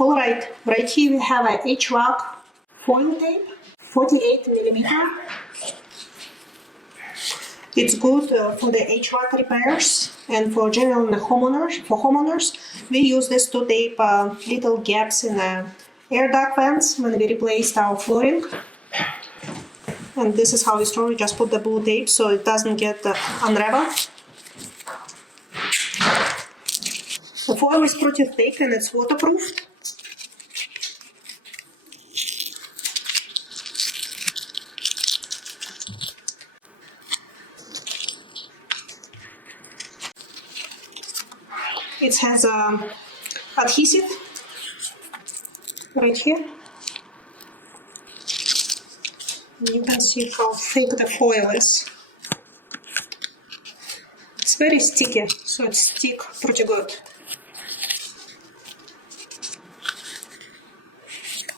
Alright, right here we have a HVAC foil tape, 48 millimeter. It's good for the HVAC repairs and for general homeowners. We use this to tape little gaps in air duct vents when we replaced our flooring. And this is how we store it. Just put the blue tape so it doesn't get unraveled. The foil is pretty thick and it's waterproof. It has adhesive right here. You can see how thick the foil is. It's very sticky, so it sticks pretty good.